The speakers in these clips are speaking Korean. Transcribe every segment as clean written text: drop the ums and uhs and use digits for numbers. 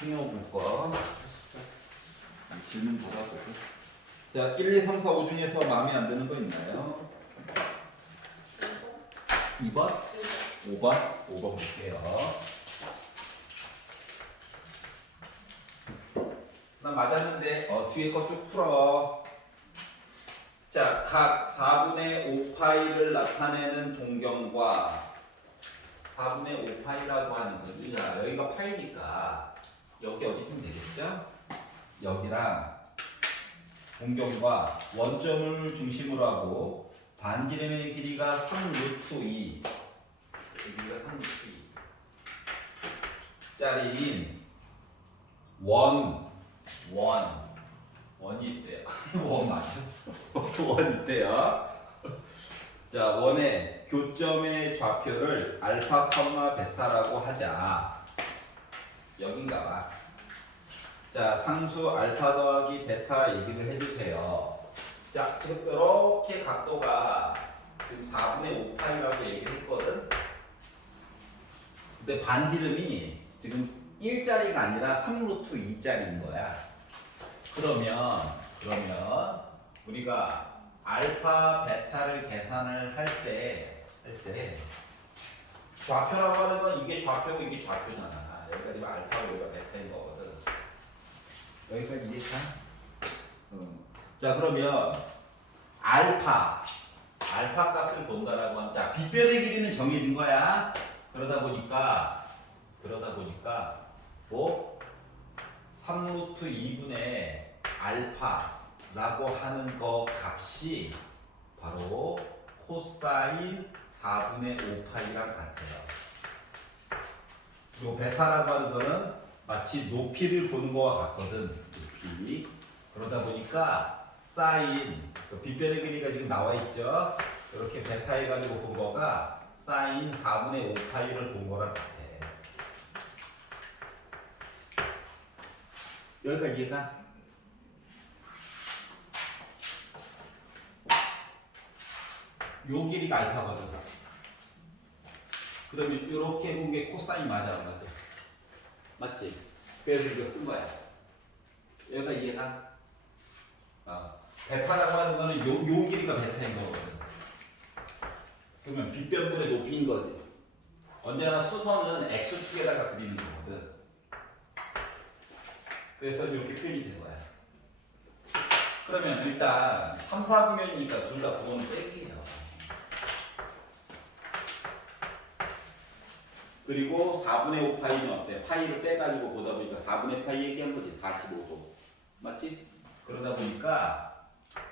생각해볼 거. 질문 받아보고. 자, 1, 2, 3, 4, 5 중에서 마음에 안 드는 거 있나요? 2번? 5번? 5번 볼게요. 나 맞았는데, 뒤에 거 쭉 풀어. 자, 각 4분의 5파이를 나타내는 동경과 4분의 5파이라고 하는 거죠. 자, 여기가 파이니까 여기 어디쯤 되겠죠? 여기랑 동경과 원점을 중심으로 하고 반지름의 길이가 3루트 2 길이가 3루트 2 짜리인 원이 있대요. 원 맞죠? 원 있대요. 자, 원의 교점의 좌표를 알파, 베타라고 하자. 여긴가 봐. 자, 상수 알파 더하기 베타 얘기를 해주세요. 자, 지금 이렇게 각도가 지금 4분의 5파이라고 얘기를 했거든. 근데 반지름이 지금 1짜리가 아니라 3루트 2짜리인 거야. 그러면 우리가 알파, 베타를 계산을 할 때 좌표라고 하는 건 이게 좌표고 이게 좌표잖아. 여기가 지금 알파고 여기가 베타인 거거든. 여기까지 이해가? 자, 그러면 알파 값을 본다라고 하면, 자, 빗변의 길이는 정해진 거야. 그러다 보니까 뭐 3루트 2분의 알파라고 하는 거 값이 바로 코사인 4분의 5파이랑 같아요. 그리고 베타라고 하는 거는 마치 높이를 보는 거와 같거든. 높이. 그러다 보니까 사인, 빗변의 길이가 지금 나와 있죠. 이렇게 베타 해가지고 본 거가 사인 4분의 5파이를 본 거랑 같아. 여기까지 이해가? 요 길이가 알파거든. 그러면 이렇게 본 게 코사인 맞아, 안 맞아? 맞지? 그래서 이거 쓴 거야. 여기가 이해가? 베타라고 하는 거는 요 길이가 베타인 거거든. 그러면 빗변분의 높이인 거지. 언제나 수선은 x축에다가 그리는 거거든. 그래서 이렇게 표현이 된 거야. 그러면 일단 3, 4분면이니까 둘 다 부호는 뺄게요. 그리고 4분의 5파이는 어때? 파이를 빼가지고 보다 보니까 4분의 파이 얘기한 거지. 45도. 맞지? 그러다 보니까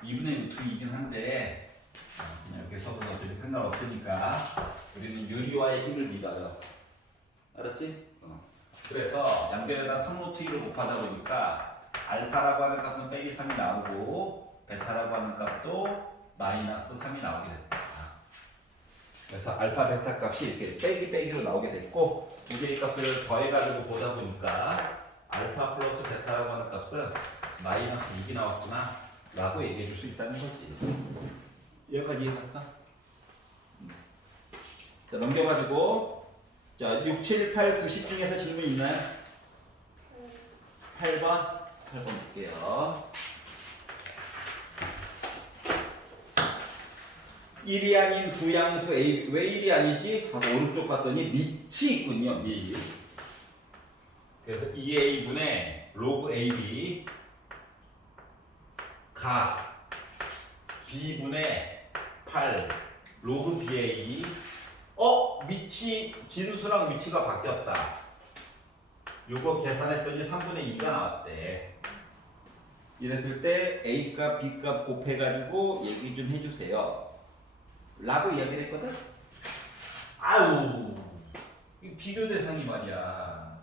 2분의 루트 2이긴 한데 그냥 이렇게 써도 어차피 상관없으니까 우리는 유리와의 힘을 믿어요. 알았지? 그래서 양변에다 3루트 2를 곱하다 보니까 알파라고 하는 값은 빼기 3이 나오고 베타라고 하는 값도 마이너스 3이 나오게 됐다. 그래서 알파, 베타 값이 이렇게 빼기로 나오게 됐고 두 개의 값을 더해가지고 보다 보니까 알파 플러스 베타라고 하는 값은 마이너스 6이 나왔구나 라고 얘기해 줄 수 있다는 거지. 여기까지 이해갔어? 자, 넘겨가지고 자, 6, 7, 8, 9, 10 중에서 질문 있나요? 8번 볼게요. 1이 아닌 두 양수 A, 왜 1이 아니지? 하고 오른쪽 봤더니 밑이 있군요. 밑. 그래서 2A분의 로그 AB 가 B분의 8 로그 BA 밑이 진수랑 위치가 바뀌었다. 요거 계산했더니 3분의 2가 나왔대. 이랬을 때 A값 B값 곱해가지고 얘기 좀 해주세요 라고 이야기를 했거든. 아유, 이 비교 대상이 말이야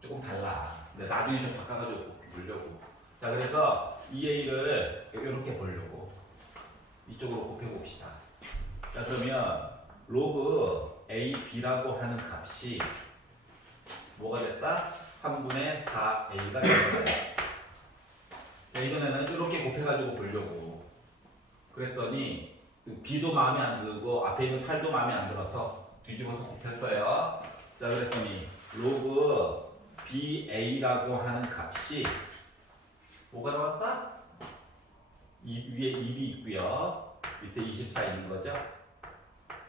조금 달라. 근데 나중에 좀 바꿔가지고 보려고. 자, 그래서 2A를 이렇게 보려고 이쪽으로 곱해봅시다. 자, 그러면 로그 AB라고 하는 값이 뭐가 됐다? 3분의 4A가 됐다. 자, 이번에는 이렇게 곱해가지고 보려고 그랬더니 B도 마음에 안 들고 앞에 있는 8도 마음에 안 들어서 뒤집어서 곱했어요. 자, 그랬더니 로그 BA라고 하는 값이 뭐가 나왔다? 위에 2이 있고요. 밑에 24 있는 거죠.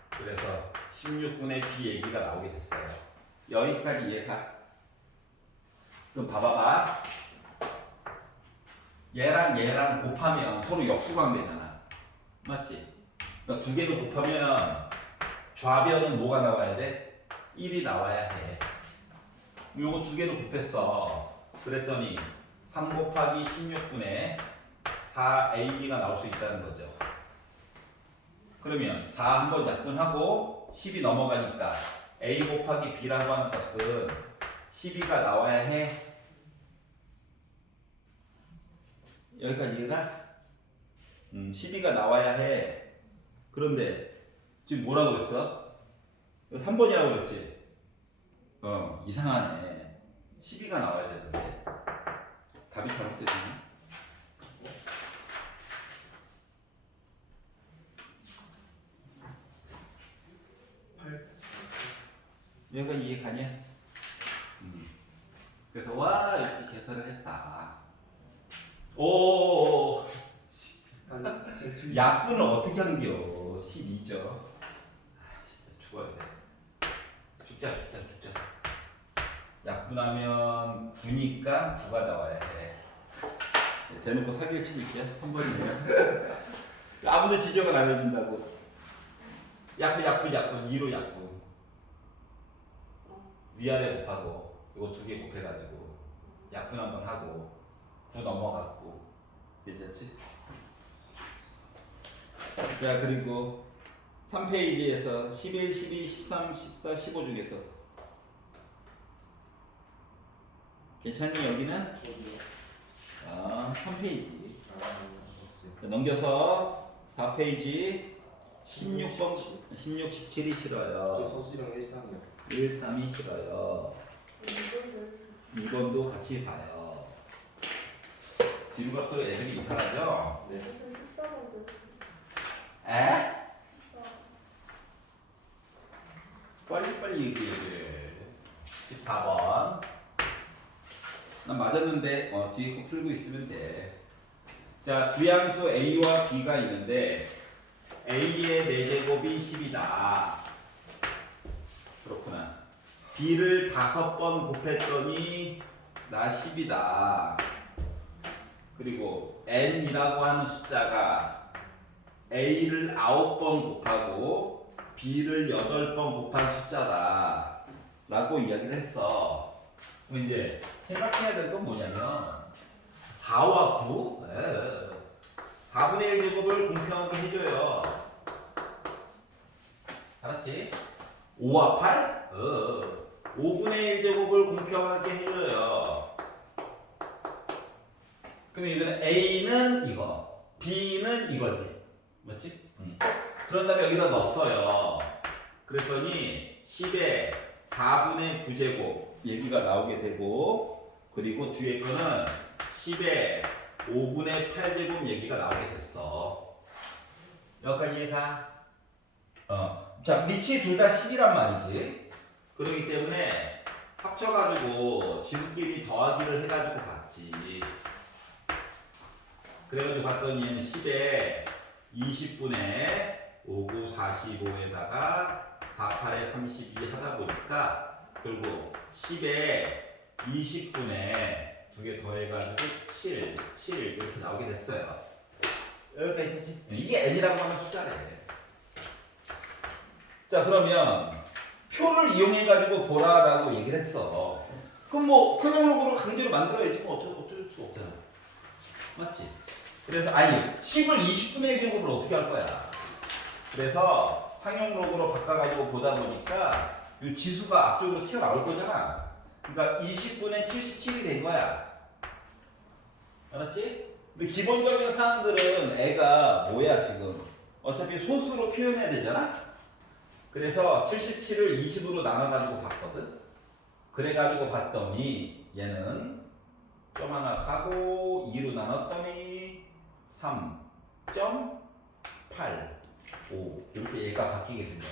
그래서 16분의 B 얘기가 나오게 됐어요. 여기까지 이해가? 그럼 봐봐봐. 얘랑 얘랑 곱하면 서로 역수강 되잖아. 맞지? 그러니까 두 개를 곱하면 좌변은 뭐가 나와야 돼? 1이 나와야 해. 요거 두 개를 곱했어. 그랬더니 3 곱하기 16분의 4AB가 나올 수 있다는 거죠. 그러면 4 한번 약분하고 10이 넘어가니까 A 곱하기 B라고 하는 값은 12가 나와야 해. 여기까지 이해가? 12가 나와야 해. 그런데 지금 뭐라고 그랬어? 3번이라고 그랬지? 이상하네. 12가 나와야 되는데 답이 잘못됐네. 여기까지 이해 가냐? 그래서 와 이렇게 계산을 했다. 오 약분을 어떻게 한겨? 12죠. 진짜 죽어야 돼. 죽자. 약분하면 9니까 9가 나와야 돼. 대놓고 사기를 치고 있지? 3번이면 아무도 지적을 안 해준다고. 약분 2로 약분. 위아래 곱하고 이거 두 개 곱해가지고 약분 한번 하고 9 넘어갔고 되셨지? 자 그리고 3페이지에서 11, 12, 13, 14, 15 중에서 괜찮니 여기는? 3페이지 넘겨서 4페이지 16번 16, 17이 싫어요. 소수랑 1상이요. 1, 3이 싫어요. 2번도 같이 봐요. 지금 갈수록 애들이 이상하죠? 네. 에? 빨리 얘기해. 14번. 난 맞았는데 뒤에 거 풀고 있으면 돼. 자, 두양수 A와 B가 있는데 A의 4제곱이 10이다. 그렇구나. B를 5번 곱했더니 나 10이다. 그리고 N이라고 하는 숫자가 A를 9번 곱하고 B를 8번 곱한 숫자다 라고 이야기를 했어. 그럼 이제 생각해야 될 건 뭐냐면 4와 9? 4분의 1 제곱을 공평하게 해줘요. 알았지? 5와 8? 5분의 1 제곱을 공평하게 해줘요. 그럼 이거는 A는 이거, B는 이거지. 맞지? 그런 다음에 여기다 넣었어요. 그랬더니 10에 4분의 9제곱 얘기가 나오게 되고, 그리고 뒤에 거는 10에 5분의 8제곱 얘기가 나오게 됐어. 여기까지 이해가? 자, 밑이 둘 다 10이란 말이지. 그렇기 때문에 합쳐가지고 지수끼리 더하기를 해가지고 봤지. 그래가지고 봤더니 얘는 10에 20분의 5, 9, 45에다가 4, 8에 32 하다 보니까 결국 10에 20분의 두 개 더해가지고 7 이렇게 나오게 됐어요. 여기까지 됐지? 이게 n이라고 하는 숫자래. 자, 그러면 표를 이용해가지고 보라라고 얘기를 했어. 그럼 뭐 선형록으로 강제로 만들어야지 뭐 어쩔 수 없잖아. 맞지? 그래서 10을 20분의 1제곱을 어떻게 할 거야? 그래서 상형록으로 바꿔가지고 보다 보니까 이 지수가 앞쪽으로 튀어나올 거잖아. 그러니까 20분의 77이 된 거야. 알았지? 근데 기본적인 사항들은 애가 뭐야 지금? 어차피 소수로 표현해야 되잖아? 그래서 77을 20으로 나눠가지고 봤거든? 그래가지고 봤더니 얘는 점 하나 가고 2로 나눴더니 3.85 이렇게 얘가 바뀌게 된 거야.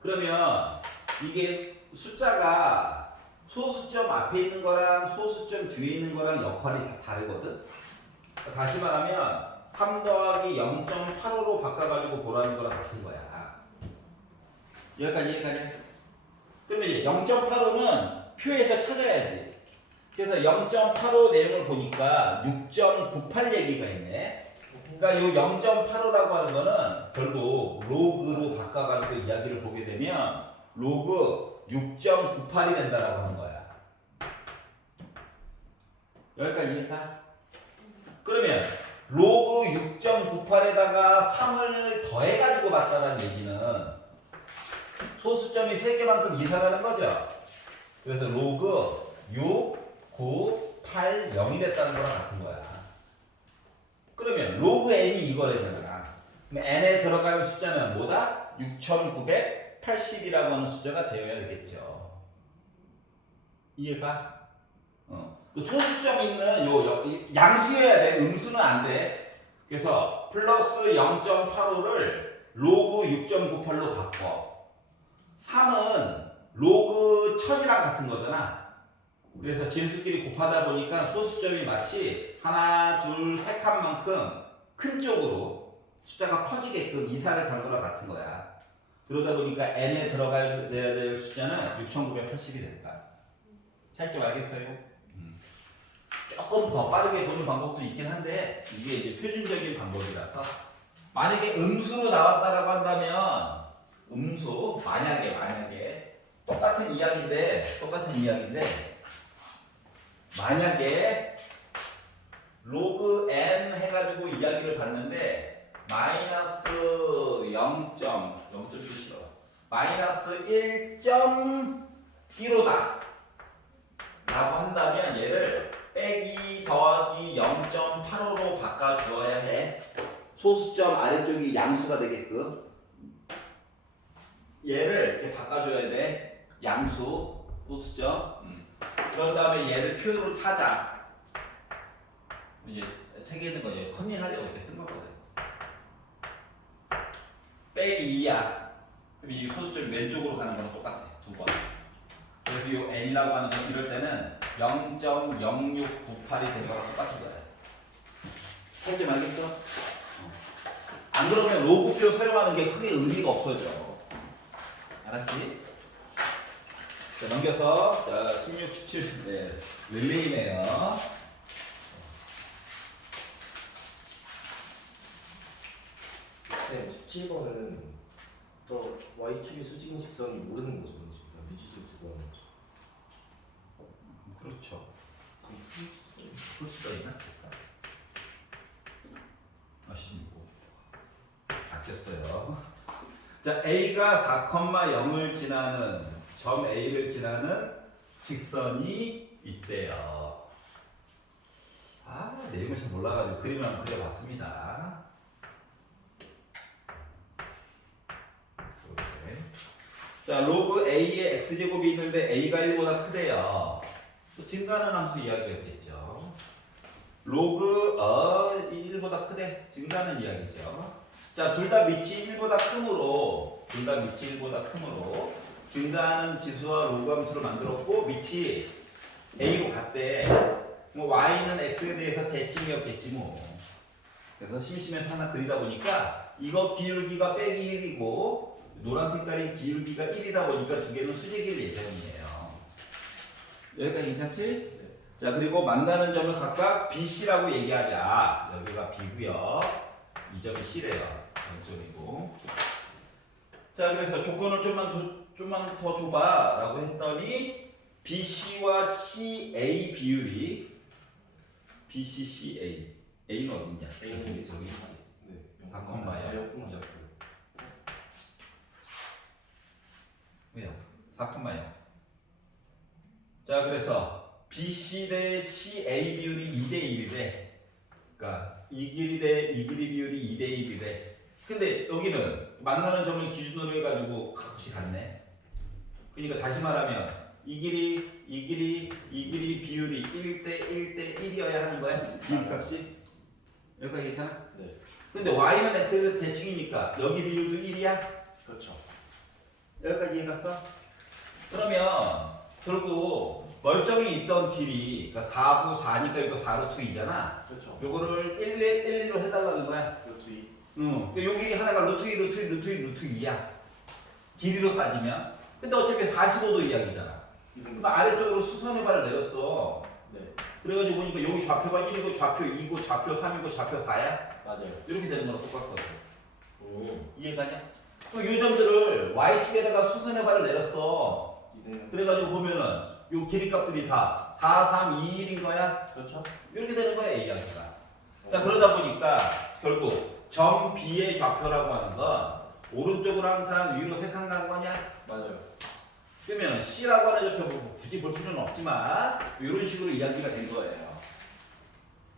그러면 이게 숫자가 소수점 앞에 있는 거랑 소수점 뒤에 있는 거랑 역할이 다 다르거든. 다시 말하면 3 더하기 0.85로 바꿔가지고 보라는 거랑 같은 거야. 여기까지. 그러면 이제 0.85는 표에서 찾아야지. 그래서 0.85 내용을 보니까 6.98 얘기가 있네. 그러니까 이 0.85라고 하는 거는 결국 로그로 바꿔가지고 이야기를 보게 되면 로그 6.98이 된다라고 하는 거야. 여기까지 이해가? 그러면 로그 6.98에다가 3을 더해가지고 봤다는 얘기는 소수점이 3개만큼 이상하는 거죠. 그래서 로그 6, 9, 8, 0이 됐다는 거랑 같은 거야. 그러면 로그 n이 이거래잖아. 그럼 n에 들어가는 숫자는 뭐다? 6980이라고 하는 숫자가 되어야 되겠죠. 이해가? 그 소수점 있는 요 양수여야 돼. 음수는 안 돼. 그래서 플러스 0.85를 로그 6.98로 바꿔. 3은 로그 1000이랑 같은 거잖아. 그래서 진수끼리 곱하다 보니까 소수점이 마치 하나, 둘, 세 칸만큼 큰 쪽으로 숫자가 커지게끔 이사를 간 거랑 같은 거야. 그러다 보니까 n에 들어가야 될 숫자는 6980이 됐다. 차이점 알겠어요? 조금 더 빠르게 보는 방법도 있긴 한데 이게 이제 표준적인 방법이라서 만약에 음수로 나왔다라고 한다면 음수 만약에 똑같은 이야기인데 만약에 로그 n 해가지고 이야기를 봤는데 마이너스 0점 뜻이요 마이너스 1.15다 라고 한다면 얘를 빼기 더하기 0.85로 바꿔주어야 해. 소수점 아래쪽이 양수가 되게끔 얘를 이렇게 바꿔줘야 돼. 양수 소수점. 그런 다음에 얘를 표로 찾아. 이제 책에 있는 거 이제 컨닝하려고 이렇게 쓴 거거든. 빼기 2야. 그럼 이 소수점이 왼쪽으로 가는 거랑 똑같아. 두 번. 그래서 이 n이라고 하는 건 이럴 때는 0.0698이 된 거랑 똑같은 거야. 뭔지 알겠어? 안 그러면 로그표 사용하는 게 크게 의미가 없어져. 알았지? 자, 넘겨서 자, 16, 17 네, 릴레이네요. 네, 17번은 또 y축의 수직인 직선이 모르는 거죠. 미지수 구하는 거죠. 그렇죠. 풀 수가 있나? 아, 16. 바뀌었어요. 자, A가 4,0을 지나는 점 A를 지나는 직선이 있대요. 아, 내용을 잘 몰라가지고 그림을 한번 그려봤습니다. 이렇게. 자, 로그 A의 X제곱이 있는데 A가 1보다 크대요. 또 증가하는 함수 이야기가 됐죠. 로그 1보다 크대. 증가하는 이야기죠. 자, 둘 다 밑이 1보다 크므로 증가하는 지수와 로그 함수를 만들었고 밑이 A로 갔대. 뭐 Y는 X에 대해서 대칭이었겠지 뭐. 그래서 심심해서 하나 그리다 보니까 이거 기울기가 빼기 1이고 노란 색깔이 기울기가 1이다 보니까 두 개는 수직일 예정이에요. 여기까지 괜찮지? 네. 자, 그리고 만나는 점을 각각 BC라고 얘기하자. 여기가 B고요. 이 점이 C래요. 왼쪽이고. 자, 그래서 조건을 좀만 더 줘봐 라고 했더니 BC와 CA 비율이 BC, CA A는 어딨냐? A는 저기 있지. 네. 4,0 왜요? 4,0 자, 그래서 BC 대 CA 비율이 2대 1이래. 그러니까 이 길이 대 이 길이 비율이 2대 1이래. 근데 여기는 만나는 점을 기준으로 해가지고 값이 같네. 그러니까 다시 말하면 이 길이 비율이 1대 1대 1이어야 하는 거야. 비율 값이. 여기까지 괜찮아? 네. 근데 y는 x에서 대칭이니까 여기 비율도 1이야. 그렇죠. 여기까지 이해갔어? 그러면 결국 멀쩡히 있던 길이 그러니까 4구 4니까 이거 4루트 2잖아. 그렇죠. 요거를 1로 해달라는 거야. 루트 2. 응. 요 길이 하나가 루트 2, 루트 2, 루트 2, 루트 2야. 길이로 따지면. 근데 어차피 45도 이야기잖아. 그럼 아래쪽으로 수선의 발을 내렸어. 네. 그래가지고 보니까 여기 좌표가 1이고 좌표 2고 좌표 3이고 좌표 4야. 맞아요. 이렇게 되는 거랑 똑같거든. 오. 이해가냐? 그럼 요 점들을 y축에다가 수선의 발을 내렸어. 이등. 그래가지고 보면은 요 길이 값들이 다 4, 3, 2, 1인 거야. 그렇죠. 이렇게 되는 거야 이야기가. 자 그러다 보니까 결국 점 B의 좌표라고 하는 건 오른쪽으로 한 칸 위로 세 칸 간 거냐? 맞아요. 그러면 C라고 하는 좌표 뭐 굳이 볼 필요는 없지만 이런 식으로 이야기가 된 거예요.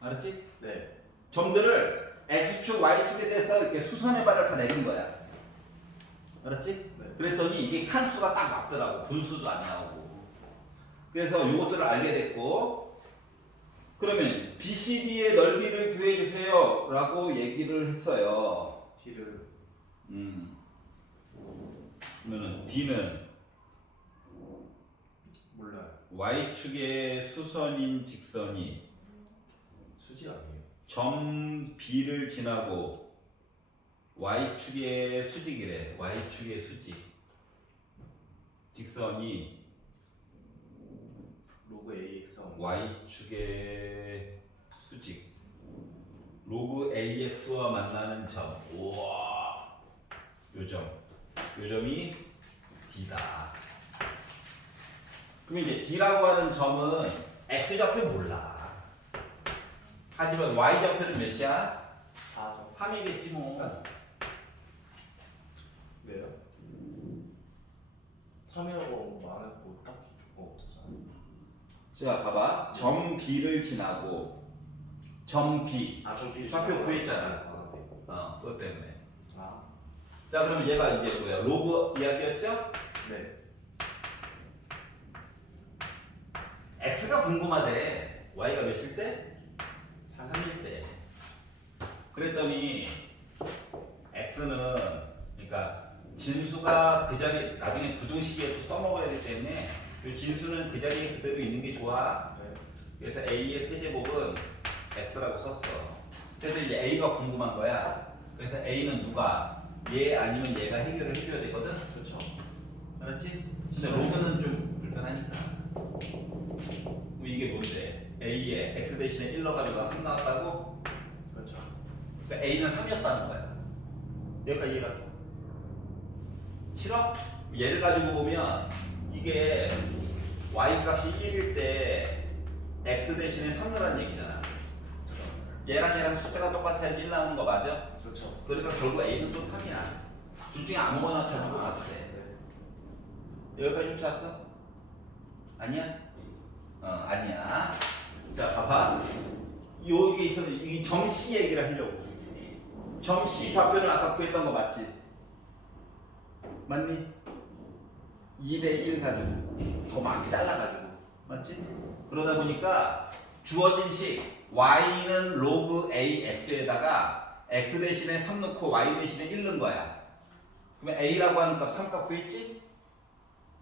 알았지? 네. 점들을 X축, Y축에 대해서 이렇게 수선의 발을 다 내린 거야. 알았지? 네. 그랬더니 이게 칸수가 딱 맞더라고. 분수도 안 나오고. 그래서 이것들을 알게 됐고 그러면 BCD의 넓이를 구해주세요 라고 얘기를 했어요. D를 그러면 D는 몰라요. Y축의 수선인 직선이 수직 아니에요? 점 B를 지나고 Y축의 수직이래. Y축의 수직. 직선이 로그 AX. Y축의 수직. 로그 AX와 만나는 점. 우와. 요 점. 요 점이 D다. 그럼 이제 D라고 하는 점은 X좌표 몰라. 하지만 Y좌표는 몇이야? 4죠. 3이겠지 뭐. 왜요? 3이라고 말했고 딱히 조건 없었잖아요. 자 봐봐. 점 B를 지나고 점 B. 좀 B. 좌표 구했잖아. 아, 네. 그것 때문에. 아, 자 그러면 얘가 이제 뭐야? 로그 이야기였죠? 네. X가 궁금하대. Y가 몇일 때? 3일 때. 그랬더니 X는 그러니까 진수가 그 자리 나중에 부등식에도 써먹어야 되기 때문에 이 진수는 그 자리에 그대로 있는 게 좋아. 네. 그래서 A의 세제곱은 X라고 썼어. 그래서 이제 A가 궁금한 거야. 그래서 A는 누가? 얘 아니면 얘가 해결을 해줘야 되거든. 그렇죠. 알았지? 근데 로그는 좀 불편하니까. 그럼 이게 뭔데? A에 X 대신에 1 넣어가지고 3 나왔다고? 그렇죠. 그러니까 A는 3이었다는 거야. 여기까지 이해갔어? 싫어? 얘를 가지고 보면 이게 Y 값이 1일 때 X 대신에 3 넣으라는 얘기잖아. 얘랑 얘랑 숫자가 똑같아야 1 나오는 거 맞아? 그렇죠. 그러니까 결국 A는 또 3이야. 둘 중에 아무거나 가지고 가도 돼. 네. 여기까지 쫓아왔어? 아니야? 아니야. 자, 봐봐. 여기 있었는데, 이 점 C 얘기를 하려고. 점 C 좌표는 아까 구했던 거 맞지? 맞니? 2대 1 가지고, 더 막 잘라가지고. 맞지? 그러다 보니까 주어진 식, y는 로그 AX에다가 x 대신에 3 넣고 y 대신에 1 넣은 거야. 그러면 a라고 하는 값 3값 구했지?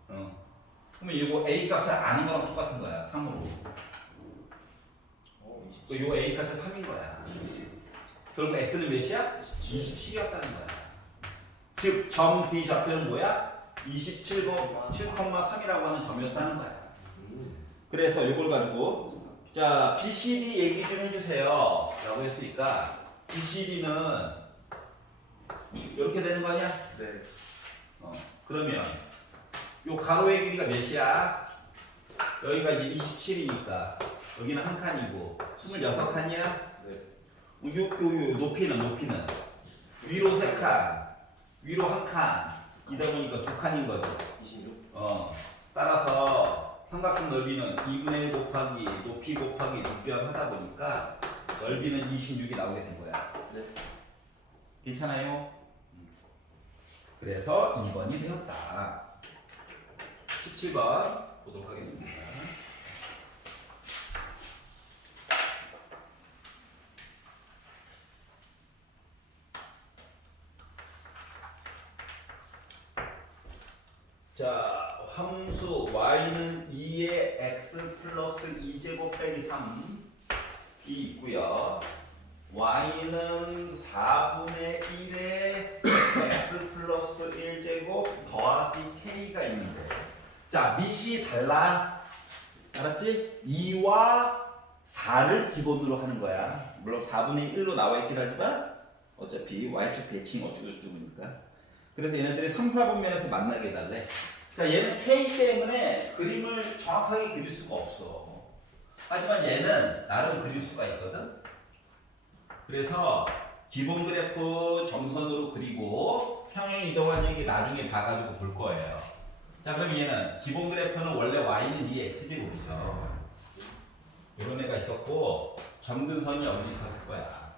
그러면 이거 a 값을 아는 거랑 똑같은 거야. 3으로. 요 a 값은 3인 거야. 결국 x는 몇이야? 27이었다는 거야. 즉, 점 D 좌표는 뭐야? 27,3이라고 하는 점이었다는 거야. 그래서 이걸 가지고 자 BCD 얘기 좀 해주세요 라고 했으니까 BCD는 이렇게 되는 거 아니야? 네. 그러면 요 가로의 길이가 몇이야? 여기가 이제 27이니까 여기는 한 칸이고 26칸이야? 네. 요 높이는 위로 3칸 위로 한 칸 이다 보니까 2칸인 거죠. 26. 따라서 삼각형 넓이는 2분의 1 곱하기 높이 곱하기 뒷변 하다 보니까 넓이는 26이 나오게 된 거야. 네. 괜찮아요? 그래서 2번이 되었다. 17번 보도록 하겠습니다. 자, 함수 y는 2의 x 플러스 2제곱 빼기 3이 있고요. y는 4분의 1의 x 플러스 1제곱 더하기 k가 있는데, 자, 밑이 달라. 알았지? 2와 4를 기본으로 하는 거야. 물론 4분의 1로 나와 있긴 하지만 어차피 y축 대칭 어쩌고저쩌고니까. 그래서 얘네들이 3, 4분면에서 만나게 해달래. 자, 얘는 k 때문에 그림을 정확하게 그릴 수가 없어. 하지만 얘는 나름 그릴 수가 있거든. 그래서 기본 그래프 점선으로 그리고 평행 이동한 얘기 나중에 봐가지고 볼 거예요. 자, 그럼 얘는 기본 그래프는 원래 y는 2의 x제곱이죠. 이런 애가 있었고 점근선이 어디 있었을 거야.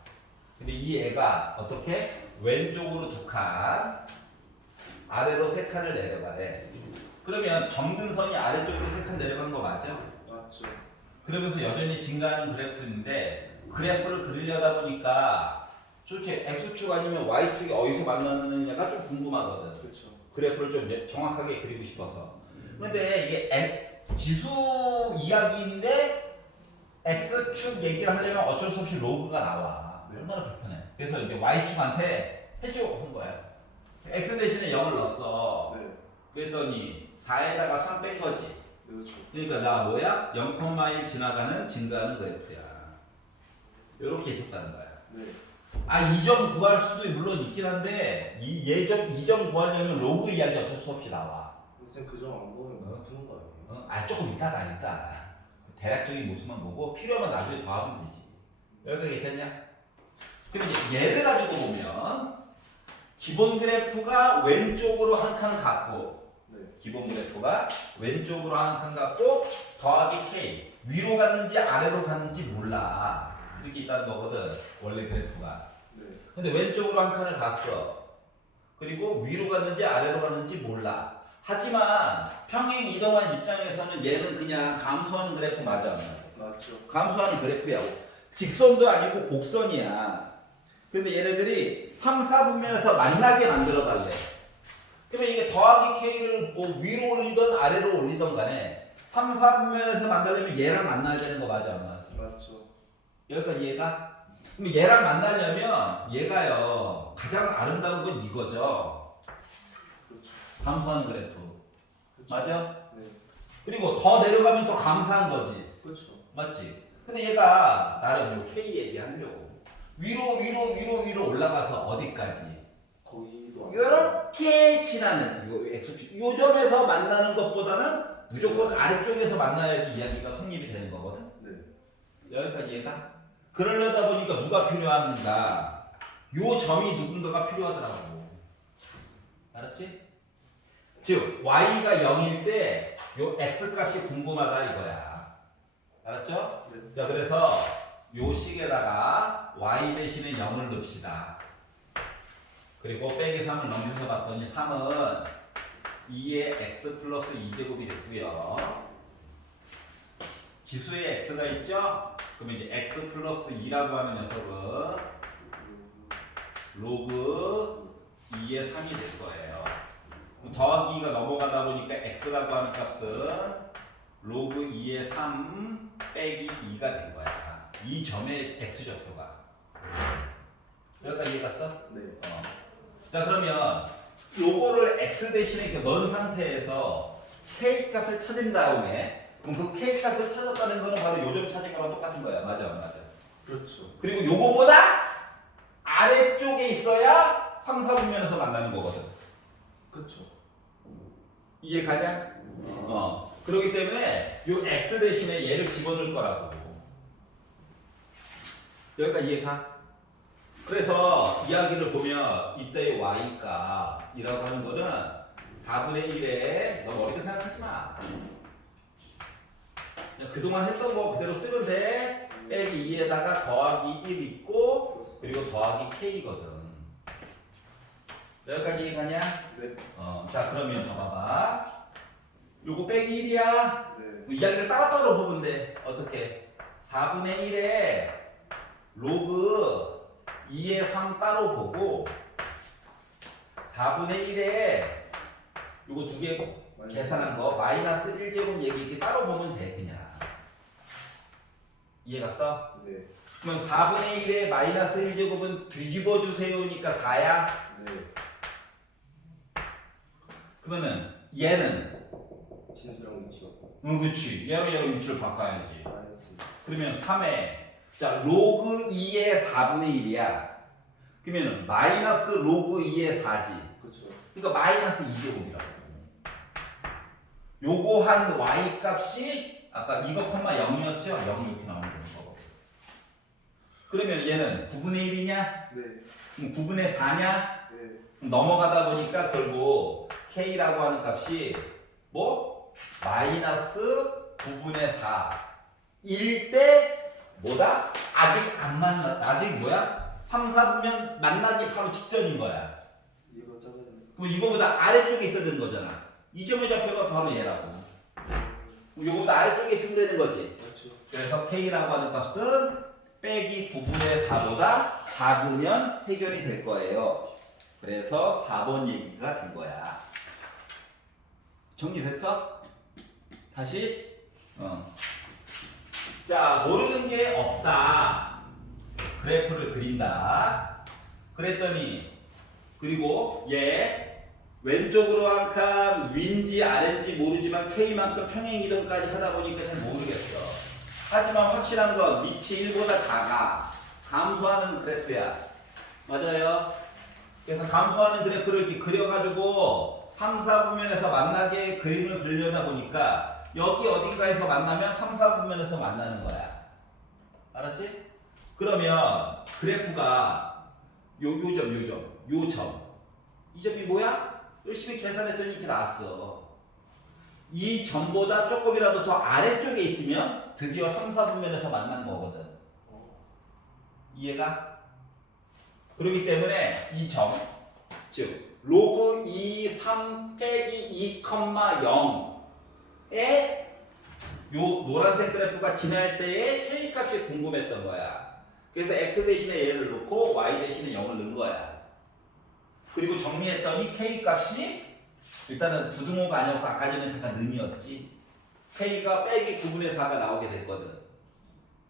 근데 이 애가 어떻게? 왼쪽으로 두 칸, 아래로 세 칸을 내려가래. 그러면 점근선이 아래쪽으로 세 칸 내려간 거 맞죠? 맞죠. 그러면서 여전히 증가하는 그래프인데, 그래프를 그리려다 보니까 솔직히 x축 아니면 y축이 어디서 만나느냐가 좀 궁금하거든. 그렇죠. 그래프를 좀 정확하게 그리고 싶어서. 근데 이게 지수 이야기인데 x축 얘기를 하려면 어쩔 수 없이 로그가 나와. 네. 얼마나 불편해. 그래서 이제 y축한테 해줘 한 거야. x 대신에 0을 넣었어. 네. 그랬더니 4에다가 3 뺀 거지. 네, 그렇죠. 그러니까 나 뭐야? 0,1 지나가는 증가하는 그래프야. 이렇게 있었다는 거야. 네. 아, 2점 구할 수도 물론 있긴 한데 예점 2점 구하려면 로그 이야기 어쩔 수 없이 나와. 선생님 그점 안 보면 푸는 거 아니에요? 아, 조금 이따 대략적인 모습만 보고 필요하면 나중에 더하면 되지. 여기가 괜찮냐? 그럼 이제 얘를 가지고 보면 기본 그래프가 왼쪽으로 한 칸 갔고, 네. 기본 그래프가 왼쪽으로 한 칸 갔고 더하기 k, 위로 갔는지 아래로 갔는지 몰라. 이렇게 있다는 거거든, 원래 그래프가. 네. 근데 왼쪽으로 한 칸을 갔어. 그리고 위로 갔는지 아래로 갔는지 몰라. 하지만 평행 이동한 입장에서는 얘는 그냥 감소하는 그래프 맞아. 맞죠. 감소하는 그래프야. 직선도 아니고 곡선이야. 근데 얘네들이 3, 4분면에서 만나게 만들어 달래. 그러면 이게 더하기 k를 뭐 위로 올리던 아래로 올리던 간에 3, 4분면에서 만나려면 얘랑 만나야 되는 거 맞아, 안 맞아? 맞죠. 여기까지 얘가? 그럼 얘랑 만나려면 얘가요, 가장 아름다운 건 이거죠. 그렇죠. 감소하는 그래프. 그렇죠. 맞아? 네. 그리고 더 내려가면 더 감소한 거지. 그렇죠. 맞지? 근데 얘가 나름 요 K 얘기하려고 위로 올라가서 어디까지? 거기도 안 이렇게 지나는 요 X축, 요 점에서 만나는 것보다는 무조건 아래쪽에서 만나야지 이야기가 성립이 되는 거거든. 네. 여기까지 얘가? 그러려다 보니까 누가 필요한가? 요 점이 누군가가 필요하더라고. 알았지? 즉 y가 0일 때 요 x 값이 궁금하다 이거야. 알았죠? 네. 자, 그래서 요 식에다가 y 대신에 0을 넣읍시다. 그리고 빼기 3을 넘겨서 봤더니 3은 2의 x 플러스 2제곱이 됐고요. 지수에 x가 있죠? 그러면 이제 x 플러스 2라고 하는 녀석은 로그 2의 3이 될 거예요. 더하기가 넘어가다 보니까 x라고 하는 값은 로그 2의 3 빼기 2가 된 거야. 이 점의 x좌표가. 여기까지 이해갔어? 네. 자, 그러면 요거를 x 대신에 이렇게 넣은 상태에서 k 값을 찾은 다음에, 그럼 그 k 값을 찾았다는 거는 바로 요점 찾은 거랑 똑같은 거야. 맞아, 맞아. 그렇죠. 그리고 요거보다 아래쪽에 있어야 3, 4분면에서 만나는 거거든. 그렇죠. 이해 가냐? 그렇기 때문에 요 x 대신에 얘를 집어넣을 거라고. 여기까지 이해가? 그래서 이야기를 보면 이때의 y가 이라고 하는 거는 4분의 1에 너 머리도 생각하지 마. 그냥 그동안 했던 거 그대로 쓰면 돼. 빼기 2에다가 더하기 1 있고 그리고 더하기 k거든. 여기까지 이해가냐? 네. 자, 그러면 더 봐봐. 요거 빼기 1이야. 네. 이야기를 따로따로 보면 돼. 어떻게? 4분의 1에 로그 2의 3 따로 보고 4분의 1에 요거 두 개 계산한 거 마이너스 1제곱 얘기 이렇게 따로 보면 돼 그냥. 이해갔어? 네. 그럼 4분의 1에 마이너스 1제곱은 뒤집어 주세요니까 4야? 네. 그러면은 얘는 진수랑 위치하고. 그치 얘랑 위치를 바꿔야지. 마이너스. 그러면 3에 자 로그 2의 4분의 1이야. 그러면은 마이너스 로그 2의 4지. 그렇죠. 그러니까 마이너스 2제곱이라고. 요거 한 y 값이 아까 이거 콤마 0이었죠? 0 이렇게 나오면 되는 거고. 그러면 얘는 9분의 1이냐? 네. 그럼 9분의 4냐? 네. 넘어가다 보니까 결국 k라고 하는 값이 뭐? 마이너스 9분의 4일 때 뭐다? 아직 안 만났다. 아직 뭐야? 3, 4분면 만나기 바로 직전인 거야. 이거 작은. 그럼 이거보다 아래쪽에 있어야 되는 거잖아. 이 점의 좌표가 바로 얘라고. 그럼 이거보다 아래쪽에 있으면 되는 거지. 그렇죠. 그래서 k라고 하는 값은 빼기 9분의 4보다 작으면 해결이 될 거예요. 그래서 4번 얘기가 된 거야. 정리됐어? 다시? 자, 모르는 게 없다. 그래프를 그린다. 그랬더니 그리고 얘 왼쪽으로 한 칸 위인지 아래인지 모르지만 K만큼 평행이동까지 하다 보니까 잘 모르겠어. 하지만 확실한 건 밑이 1보다 작아. 감소하는 그래프야. 맞아요? 그래서 감소하는 그래프를 이렇게 그려가지고 3, 4분면에서 만나게 그림을 그리려다 보니까 여기 어딘가에서 만나면 3, 4분면에서 만나는 거야. 알았지? 그러면 그래프가 요 점. 이 점이 뭐야? 열심히 계산했더니 이렇게 나왔어. 이 점보다 조금이라도 더 아래쪽에 있으면 드디어 3, 4분면에서 만난 거거든. 이해가? 그렇기 때문에 이 점, 즉 로그 2, 3 빼기 2,0에 요 노란색 그래프가 지날 때의 K 값이 궁금했던 거야. 그래서 X 대신에 얘를 넣고 Y 대신에 0을 넣은 거야. 그리고 정리했더니 K 값이 일단은 부등호가 아니었고 아까 전에 잠깐 는이었지. K가 빼기 9분의 4가 나오게 됐거든.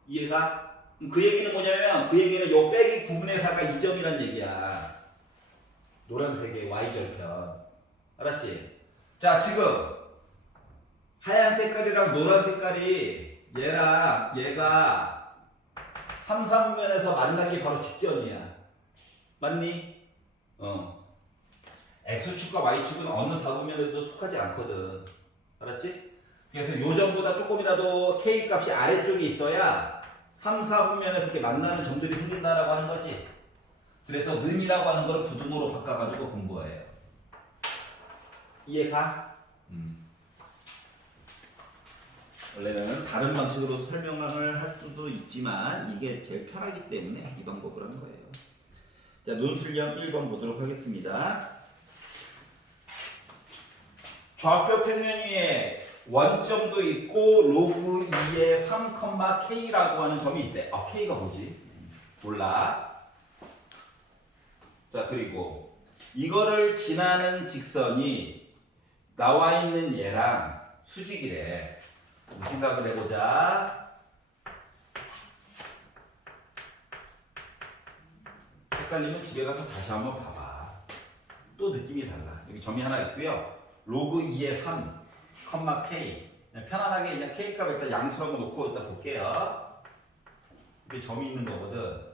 이해가? 그 얘기는 뭐냐면 그 얘기는 요 빼기 9분의 4가 이 점이란 얘기야. 노란색의 Y절편. 알았지? 자, 지금 하얀 색깔이랑 노란 색깔이 얘랑 얘가 3, 3면에서 만나기 바로 직전이야. 맞니? X축과 Y축은 어느 4분면에도 속하지 않거든. 알았지? 그래서 요점보다 조금이라도 K 값이 아래쪽에 있어야 3, 4분면에서 이렇게 만나는 점들이 생긴다라고 하는 거지. 그래서 는이라고 하는 걸 부등호로 바꿔가지고 본 거예요. 이해가? 원래는 다른 방식으로 설명을 할 수도 있지만 이게 제일 편하기 때문에 이 방법을 한 거예요. 자, 논술형 1번 보도록 하겠습니다. 좌표 평면 위에 원점도 있고 로그 2에 3,K라고 하는 점이 있대. 아, K가 뭐지? 몰라. 자, 그리고 이거를 지나는 직선이 나와 있는 얘랑 수직이래. 생각을 해보자. 헷갈리면 집에 가서 다시 한번 봐봐. 또 느낌이 달라. 여기 점이 하나 있고요. 로그 2에 3, K. 그냥 편안하게 그냥 K 값 일단 양수하고 놓고 일단 볼게요. 이게 점이 있는 거거든.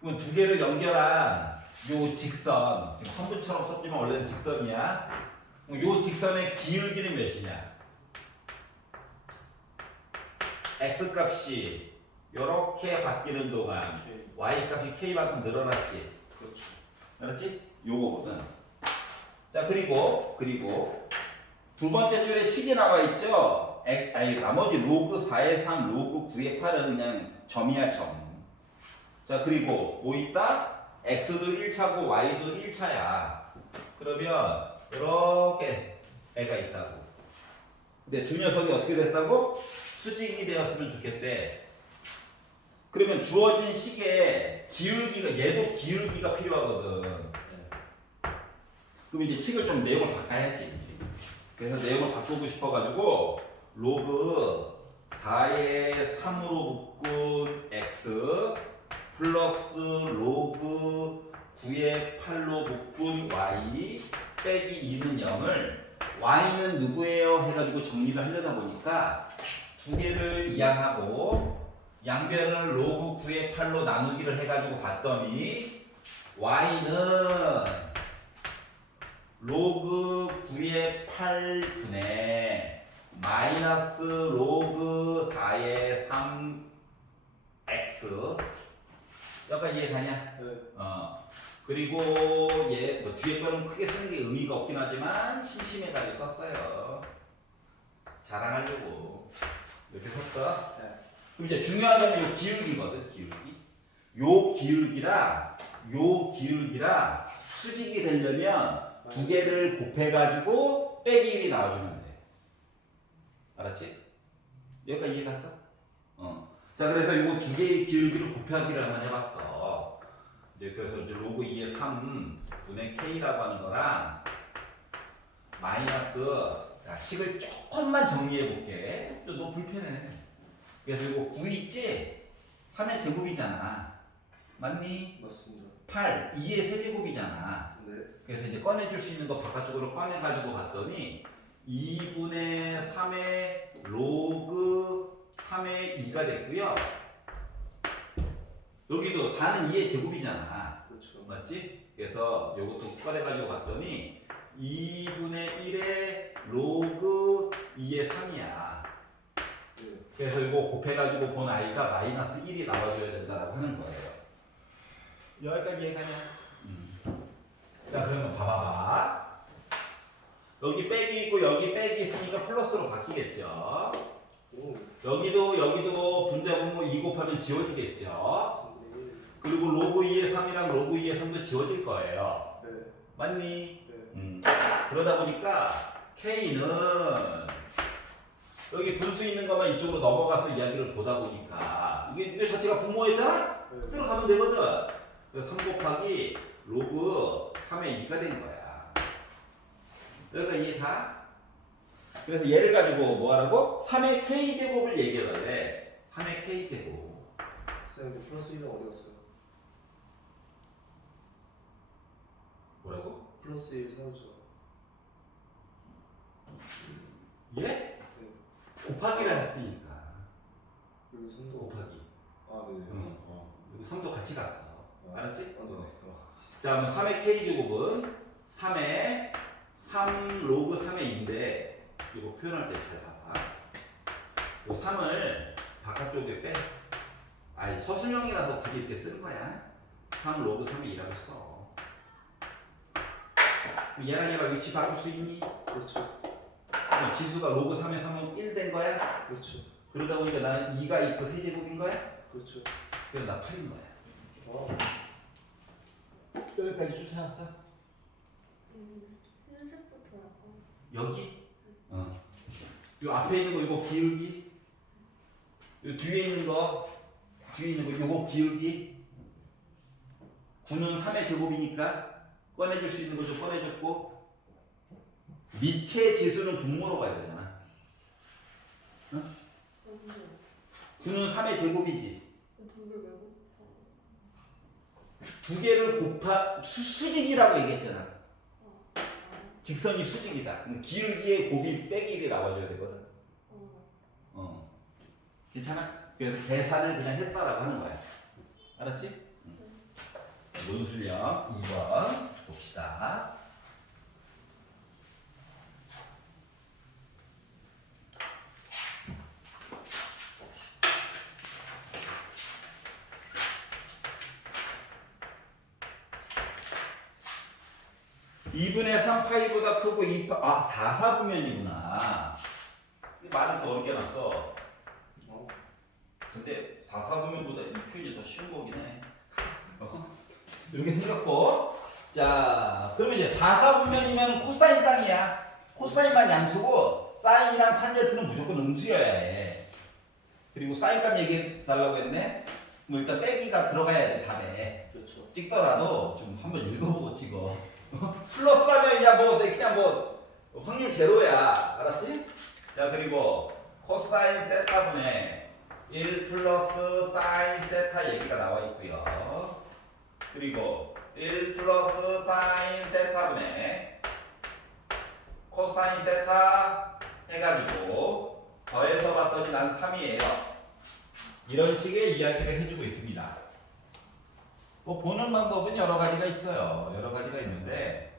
그럼 두 개를 연결한 요 직선, 지금 선분처럼 썼지만 원래는 직선이야. 요 직선의 기울기는 몇이냐? X 값이 이렇게 바뀌는 동안 Y 값이 K만큼 늘어났지. 그렇죠. 알았지? 요거거든. 자, 그리고 두 번째 줄에 식이 나와 있죠? 나머지 로그 4의 3, 로그 9의 8은 그냥 점이야, 점. 자, 그리고 뭐 있다? X도 1차고 Y도 1차야. 그러면 이렇게 애가 있다고. 근데 두 녀석이 어떻게 됐다고? 수직이 되었으면 좋겠대. 그러면 주어진 식의 기울기가 얘도 기울기가 필요하거든. 그럼 그럼 이제 식을 좀 내용을 바꿔야지. 그래서 내용을 바꾸고 싶어가지고 로그 4의 3으로 묶은 x 플러스 로그 9의 8로 묶은 y 빼기 2는 0을 y는 누구예요? 해가지고 정리를 하려다 보니까 두 개를 이항하고 양변을 로그 9의 8로 나누기를 해가지고 봤더니 y는 로그 9의 8분의 마이너스 로그 4의 3x 여기까지 이해가냐? 네. 그리고 얘 뭐 뒤에 거는 크게 쓰는 게 의미가 없긴 하지만 심심해가지고 썼어요. 자랑하려고 이렇게 썼어. 네. 그럼 이제 중요한 건 요 기울기거든. 요 기울기랑 수직이 되려면 두 개를 곱해가지고 빼기 1이 나와주면 돼. 알았지? 여기까지 이해 갔어? 자, 그래서 이거 두 개의 기울기를 곱하기를 한번 해봤어. 이제 그래서 이제 로그 2의 3분의 k라고 하는 거랑 마이너스, 자, 식을 조금만 정리해 볼게. 좀 너무 불편해. 그래서 이거 9 있지? 3의 제곱이잖아. 맞니? 맞습니다. 8, 2의 세제곱이잖아. 네. 그래서 이제 꺼내줄 수 있는 거 바깥쪽으로 꺼내가지고 봤더니 2분의 3의 로그 3의 2가 됐고요. 여기도 4는 2의 제곱이잖아. 그렇죠. 맞지? 그래서 이것도 꺼내가지고 봤더니 2분의 1의 로그 2의 3이야. 네. 그래서 이거 곱해가지고 본 아이가 마이너스 1이 나와줘야 된다고 하는 거예요. 여기까지 이해가냐? 자, 그러면 봐봐봐. 여기 빼기 있고 여기 빼기 있으니까 플러스로 바뀌겠죠. 오. 여기도 분자분모 2 곱하면 지워지겠죠. 그리고 로그 2의 3이랑 로그 2의 3도 지워질 거예요. 네. 맞니? 네. 그러다 보니까 K는 여기 분수 있는 것만 이쪽으로 넘어가서 이야기를 보다 보니까 이게 자체가 분모였잖아? 네. 그대로 가면 되거든. 그래서 3 곱하기 로그 3의 2가 된 거야. 여기가 이해가? 그래서 얘를 가지고 뭐 하라고? 3의 k제곱을 얘기해달래. 3의 k제곱. 선생님 그 플러스 1은 어디 갔어요? 뭐라고? 플러스 1 세우죠. 얘? 네. 곱하기를 했으니까. 그리고 3도. 곱하기. 아 네네. 응. 그리고 3도 같이 갔어. 알았지? 아, 네. 자, 그럼 3의 k제곱은 3의 3 로그 3의 2인데 이거 표현할 때 잘 봐봐. 이 3을 바깥쪽에 빼. 아니 서술형이라서 두 개 이렇게 쓰는 거야. 3 로그 3의 2라고 써. 그럼 얘랑 위치 바꿀 수 있니? 그렇죠. 그럼 지수가 로그 3의 3은 1 된 거야? 그렇죠. 그러다 보니까 나는 2가 있고 세제곱인 거야? 그렇죠. 그래서 나 8인 거야. 여기까지 쫓아왔어? 흰색부터라고. 여기? 요 앞에 있는 거 이거 기울기? 요 뒤에 있는 거 요거 기울기? 9는 3의 제곱이니까 꺼내줄 수 있는 거 좀 꺼내줬고 미체 지수는 분모로 가야 되잖아. 응? 9는 3의 제곱이지. 두개 외고. 두 개를 수직이라고 얘기했잖아. 직선이 수직이다. 기울기의 곱이 빼기 1이 나와줘야 되거든. 괜찮아? 그래서 계산을 그냥 했다라고 하는 거야. 알았지? 논술력 2번 봅시다. (2분의 3 파이보다 크고 4, 4분면이구나. 말은 더 어렵게 놨어. 근데 4, 4분면보다 이 표현이 더 쉬운 거긴 해. 이렇게 생겼고, 자, 그러면 이제 4, 4분면이면 코사인 땅이야. 코사인만 양수고 사인이랑 탄젠트는 무조건 음수여야 해. 그리고 사인 값 얘기해 달라고 했네. 그럼 일단 빼기가 들어가야 돼 답에. 그렇죠. 찍더라도 좀 한번 읽어보고 찍어. 플러스라면 그냥 뭐 확률 제로야. 알았지? 자, 그리고 코사인 세타분의 1 플러스 사인 세타 얘기가 나와 있고요. 그리고 1 플러스 사인 세타분의 코사인 세타 해가지고 더해서 봤더니 난 3이에요. 이런 식의 이야기를 해주고 있습니다. 뭐 보는 방법은 여러 가지가 있어요. 여러 가지가 있는데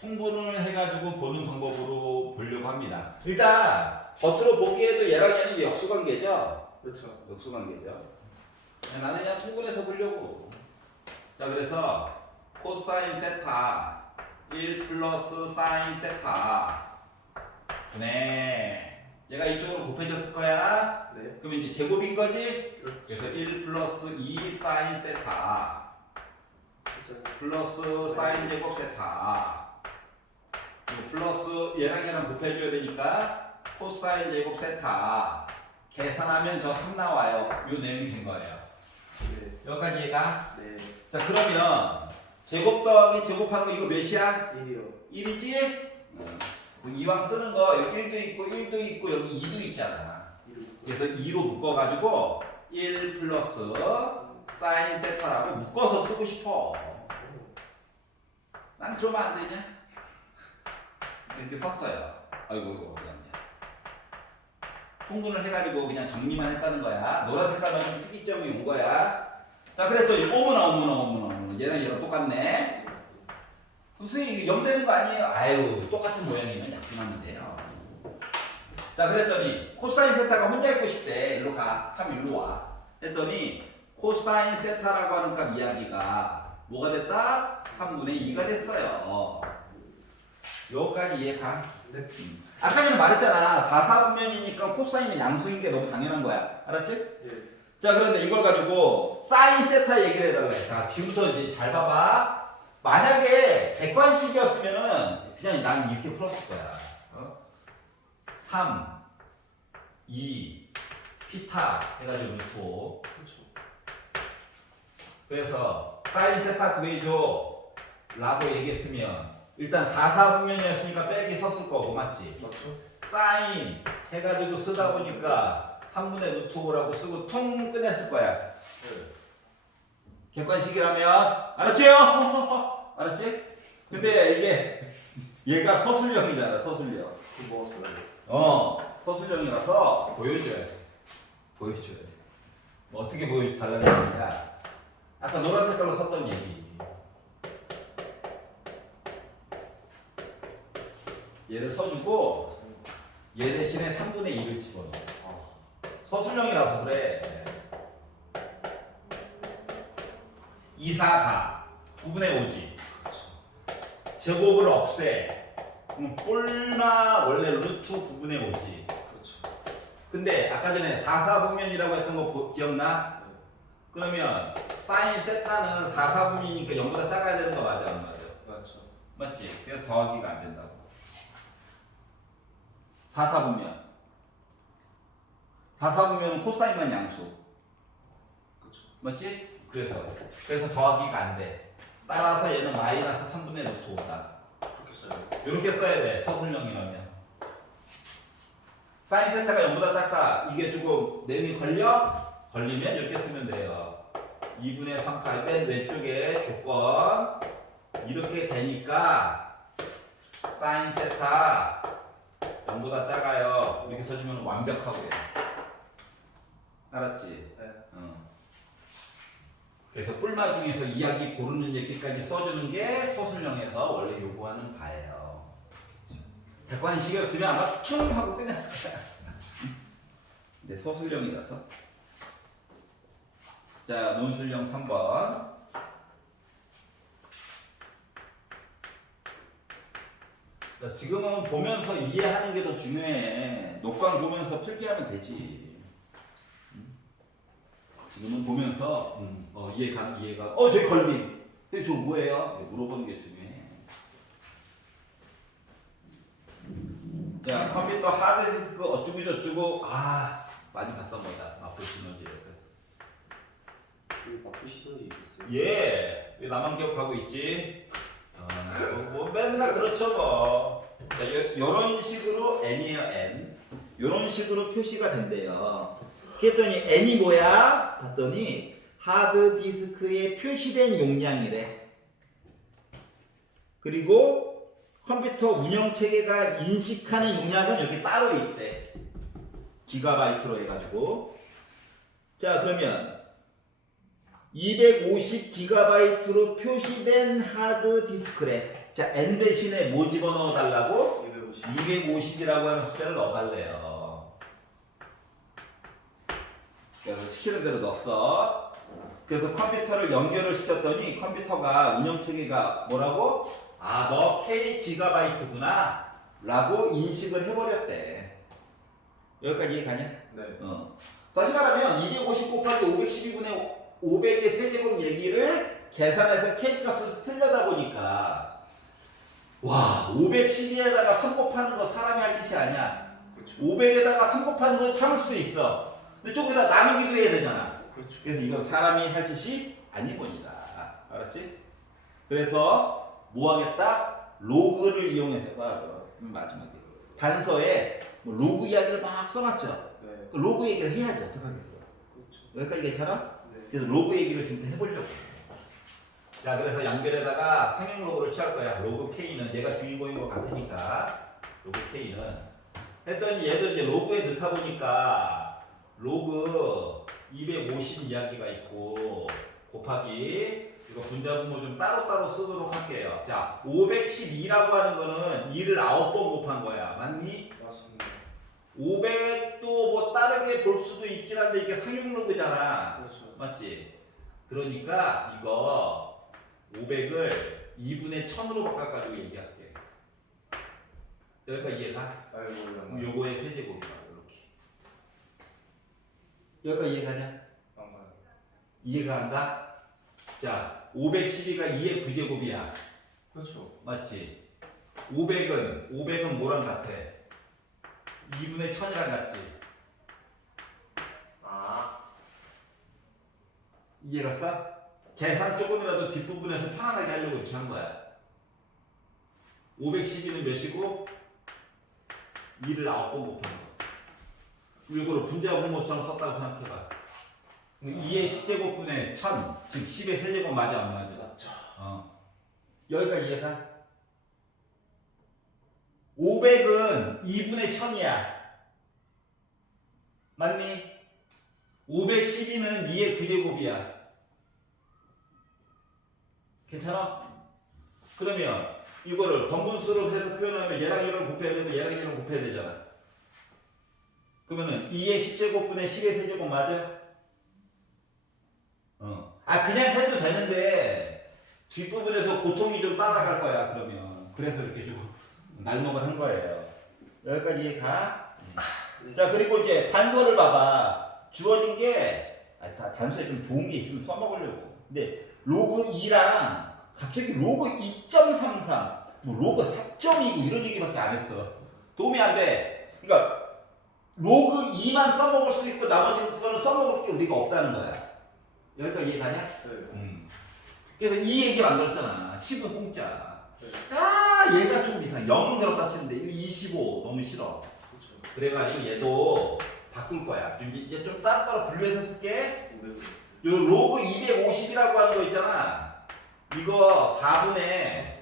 통분을 해가지고 보는 방법으로 보려고 합니다. 일단 겉으로 보기에도 얘랑 얘는 역수관계죠? 그렇죠. 역수관계죠. 나는 그냥 통분해서 보려고. 자, 그래서 코사인 세타 1 플러스 사인 세타 분의 얘가 이쪽으로 곱해졌을 거야. 네. 그럼 이제 제곱인 거지? 그렇죠. 그래서 1 플러스 2 사인 세타 플러스 사인 제곱 세타 그리고 플러스 얘랑 곱해줘야 되니까 코사인 제곱 세타 계산하면 저 3 나와요. 요 내용이 된 거예요. 네. 여기까지 얘가. 네. 자, 그러면 제곱 더하기 제곱하는 거 이거 몇이야? 1이요. 1이지? 이왕 쓰는 거 여기 1도 있고 1도 있고 여기 2도 있잖아. 1을 그래서 2로 묶어가지고 1 플러스 사인 세타라고 묶어서 쓰고 싶어. 난 그러면 안 되냐? 이렇게 썼어요. 아이고 이거 어디 갔냐? 통분을 해가지고 그냥 정리만 했다는 거야. 노란 색깔 넣으면 특이점이 온 거야. 자, 그랬더니 어머나 얘랑 똑같네. 선생님 이거 0 되는 거 아니에요? 아유 똑같은 모양이면 약분하면 돼요. 자, 그랬더니 코사인 세타가 혼자 있고 싶대. 일로 가. 3 일로 와. 했더니 코사인 세타라고 하는 값 이야기가 뭐가 됐다? 3분의 2가 됐어요. 여기까지 이해가? 네. 아까 전에 말했잖아. 4사분면이니까 코사인은 양수인 게 너무 당연한 거야. 알았지? 네. 자, 그런데 이걸 가지고 사인 세타 얘기를 해달라 그래. 자, 지금부터 이제 잘 봐봐. 만약에 객관식이었으면은 그냥 나는 이렇게 풀었을 거야. 3, 2, 피타 해가지고 루트 5. 그렇죠. 그래서 사인 세타 구해줘 라고 얘기했으면 일단 4사분면이었으니까 빼기 썼을 거고, 맞지? 맞죠? 사인 해가지고 쓰다 보니까 3분의 루트 5라고 쓰고 퉁 끝냈을 거야. 네. 객관식이라면 알았지요? 알았지? 근데 이게 얘가 서술형이잖아. 서술형. 그럼 뭐가 달라요? 서술형이라서 보여줘야 돼. 보여줘야 돼. 뭐 어떻게 보여달라는 얘기냐? 아까 노란 색깔로 썼던 얘기. 얘를 써주고 얘 대신에 3분의 2를 집어넣어. 서술형이라서 그래. 2, 4가 9분의 5지. 제곱을 없애. 그럼 뿔나 원래 루트 9분의 5지. 그렇죠. 근데 아까 전에 4사분면이라고 했던 거 기억나? 네. 그러면 사인 세타는 4사분면이니까 0보다 작아야 되는 거 맞아? 안 맞아? 맞죠. 맞지? 그래서 더하기가 안 된다고. 4사분면. 4사분면은 코사인만 양수. 그렇죠. 맞지? 그래서 더하기가 안 돼. 따라서 얘는 마이너스 3분의 루트 5다. 그렇게 써요. 이렇게 써야 돼. 서술형이라면. 사인 세타가 0보다 작다. 이게 조금 내용이 걸리면 이렇게 쓰면 돼요. 2분의 3파이 맨 왼쪽에 조건 이렇게 되니까 사인 세타 0보다 작아요. 이렇게 써주면 완벽하고 돼. 알았지? 네. 그래서 뿔마 중에서 이야기 고르는 얘기까지 써주는 게 서술형에서 원래 요구하는 바예요. 객관식이었으면 아마 충 하고 끝냈을 거야. 근데 서술형이라서. 자, 논술형 3번. 자, 지금은 보면서 이해하는 게 더 중요해. 녹강 보면서 필기하면 되지. 지금은 보면서 이해가 저기 걸림. 선생님 저거 뭐예요? 물어보는 게 중요해. 자, 컴퓨터 하드디스크 어쩌고 저쩌고 많이 봤던 거다. 마플 시너지에서. 여기 마플 시너지 있었어요. 예, 왜 나만 기억하고 있지? 뭐 맨날 그렇죠 뭐. 이런 식으로 n이에요 n. 이런 식으로 표시가 된대요. 그랬더니 n이 뭐야? 봤더니 하드디스크에 표시된 용량이래. 그리고 컴퓨터 운영체계가 인식하는 용량은 여기 따로 있대. 기가바이트로 해가지고. 자 그러면 250기가바이트로 표시된 하드디스크래. 자 n 대신에 뭐 집어넣어 달라고? 250이라고 하는 숫자를 넣어달래요. 그래서 시키는 대로 넣었어. 그래서 컴퓨터를 연결을 시켰더니 컴퓨터가 운영체계가 뭐라고? 아, 너 K 기가바이트구나 라고 인식을 해버렸대. 여기까지 이해가냐? 네. 다시 말하면 250 곱하기 512분의 500의 세제곱 얘기를 계산해서 K 값을 틀려다 보니까 와 512에다가 3 곱하는 거 사람이 할 짓이 아니야. 그렇죠. 500에다가 3 곱하는 건 참을 수 있어. 근데 조금이다 나누기도 해야 되잖아. 그렇죠. 그래서 이건 사람이 할 짓이 아니보니다. 알았지? 그래서 뭐 하겠다? 로그를 이용해서 마지막에 단서에 뭐 로그 이야기를 막 써놨죠. 네. 그 로그 얘기를 해야지 어떡하겠어. 그렇죠. 여기까지 괜찮아? 네. 그래서 로그 얘기를 지금 해보려고. 자 그래서 양변에다가 상형 로그를 취할 거야. 로그 K는 얘가 주인공인 것 같으니까 로그 K는 했더니 얘도 이제 로그에 넣다 보니까 로그 250 이야기가 있고 곱하기 이거 분자분모 좀 따로따로 쓰도록 할게요. 자 512라고 하는 거는 2를 9번 곱한 거야. 맞니? 맞습니다. 500도 뭐 다르게 볼 수도 있긴 한데 이게 상용 로그잖아. 그렇죠. 맞지? 그러니까 이거 500을 2분의 1000으로 바꿔가지고 얘기할게. 여기까지 이해가? 그럼 요거의 세제곱이야. 이렇게. 여기까지 이해가냐? 안 가요. 이해가 안 가? 자 512가 2의 9제곱이야. 그렇죠. 맞지? 500은 뭐랑 같아? 2분의 1000이랑 같지? 아. 이해갔어? 계산 조금이라도 뒷부분에서 편안하게 하려고 이렇게 한 거야. 512는 몇이고 2를 9번 곱한 거. 이거를 분자분모처럼 썼다고 생각해봐. 2의 10제곱분의 1000, 즉 10의 세제곱 맞아 안 맞아? 맞죠. 여기까지 이해가? 500은 2분의 1000이야. 맞니? 512는 2의 9제곱이야. 괜찮아? 그러면 이거를 번분수로 해서 표현하면 얘랑 얘랑 곱해야 되고 얘랑 얘랑 곱해야 되잖아. 그러면은 2의 10제곱분의 10의 세제곱 맞아? 그냥 해도 되는데 뒷부분에서 고통이 좀 따라갈 거야. 그러면 그래서 이렇게 좀 날먹을 한 거예요. 여기까지 이해가? 자 그리고 이제 단서를 봐봐. 주어진 게 단서에 좀 좋은 게 있으면 써먹으려고. 근데 로그 2랑 갑자기 로그 2.33, 뭐 로그 4.29 이런 얘기밖에 안 했어. 도움이 안 돼. 그러니까 로그 2만 써먹을 수 있고 나머지 그거는 써먹을 게 우리가 없다는 거야. 여기까지 이해가냐? 네. 그래서 이 얘기 만들었잖아. 10은 공짜. 네. 얘가 좀 이상해. 0은 그렇다 치는데 이거 25 너무 싫어. 그렇죠. 그래가지고 얘도 바꿀 거야. 이제 좀 따로따로 분류해서 쓸게. 500. 요 로그 250이라고 하는 거 있잖아. 이거 4분의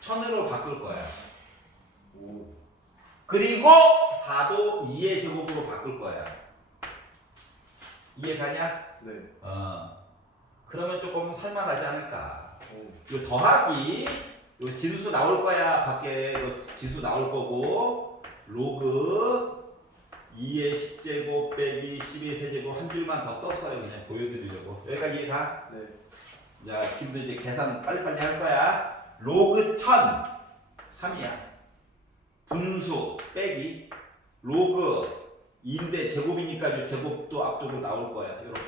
1000으로 바꿀 거야. 오. 그리고 4도 2의 제곱으로 바꿀 거야. 이해가냐? 네. 그러면 조금 할만하지 않을까. 오. 요 더하기, 요 진수 나올 거야. 밖에 이거 지수 나올 거고, 로그 2의 10제곱 빼기 10의 세제곱 한 줄만 더 썼어요. 그냥 보여드리려고. 여기까지 이해가? 네. 자, 지금도 이제 계산 빨리빨리 할 거야. 로그 1000, 3이야. 분수 빼기, 로그 2인데 제곱이니까 이 제곱도 앞쪽으로 나올 거야. 이렇게.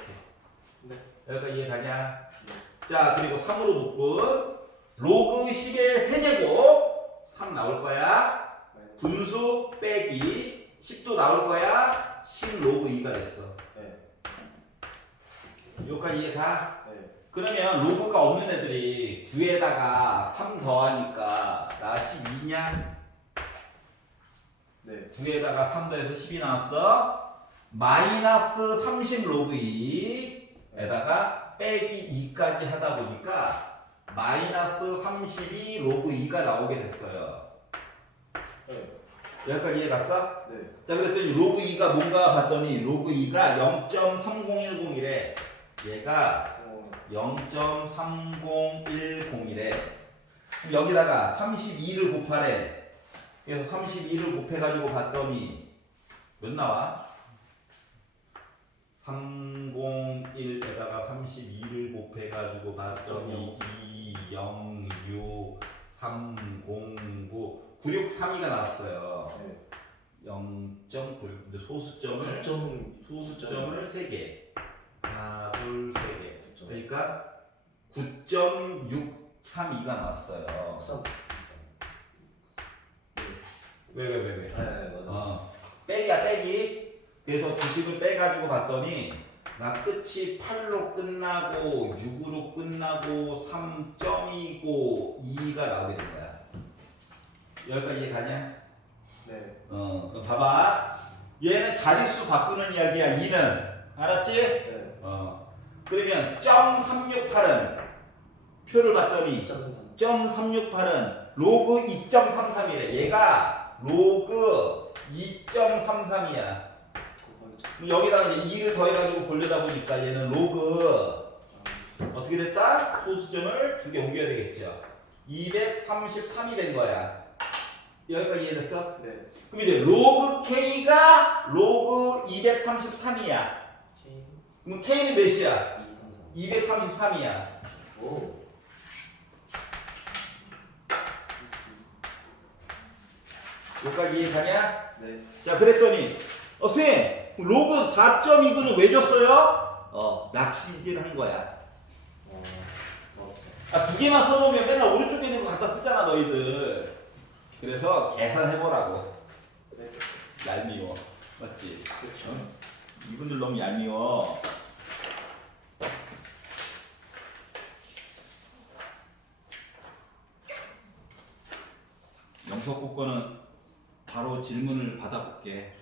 네. 여기까지 이해가냐? 네. 자, 그리고 3으로 묶은 로그 10의 세제곱 3 나올 거야. 마이너스. 분수 빼기 10도 나올 거야. 10 로그 2가 됐어. 네. 여기까지 이해가? 네. 그러면 로그가 없는 애들이 9에다가 3 더하니까 나 12냐? 네. 9에다가 3 더해서 10이 나왔어. 마이너스 30 로그 2에다가 빼기 2까지 하다 보니까 마이너스 32 로그 2가 나오게 됐어요. 네. 여기까지 이해 갔어? 네. 자, 그랬더니 로그 2가 뭔가 봤더니 로그 2가 0.3010이래. 얘가 0.3010이래. 그럼 여기다가 32를 곱하래. 그래서 32를 곱해가지고 봤더니 몇 나와? 301에다가 32를 곱해가지고 봤더니 2, 0, 6, 3, 0, 9, 9632가 나왔어요. 네. 0.9. 근데 소수점을 3개. 하나, 둘, 세 개. 그러니까 9.632가 나왔어요. 3. 왜? 네, 맞아. 빼기야, 빼기. 그래서 90을 빼가지고 봤더니 나 끝이 8로 끝나고 6으로 끝나고 3점이고 2가 나오게 된 거야. 여기까지 이해 가냐? 네. 그럼 봐봐. 얘는 자릿수 바꾸는 이야기야. 2는 알았지? 네. 그러면 0.368은 표를 봤더니 2.33. 0.368은 로그 2.33이래. 얘가 로그 2.33이야. 그럼 여기다가 이제 2를 더해가지고 보려다 보니까 얘는 로그 어떻게 됐다? 소수점을 2개 옮겨야 되겠죠. 233이 된 거야. 여기까지 이해됐어? 네. 그럼 이제 로그 K가 로그 233이야. 그럼 K는 몇이야? 233. 233이야. 오. 여기까지 이해 가냐? 네. 자, 그랬더니 선생님 로그 4.29는 왜 줬어요? 낚시질 한 거야. 두 개만 써놓으면 맨날 오른쪽에 있는 거 갖다 쓰잖아 너희들. 그래서 계산해보라고. 네. 얄미워. 맞지? 그렇죠. 이분들 너무 얄미워. 영석고 거는 바로 질문을 받아볼게.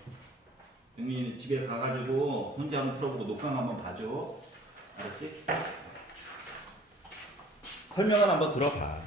영민이 집에 가가지고 혼자 한번 풀어보고 녹강 한번 봐줘. 알았지? 설명을 한번 들어봐.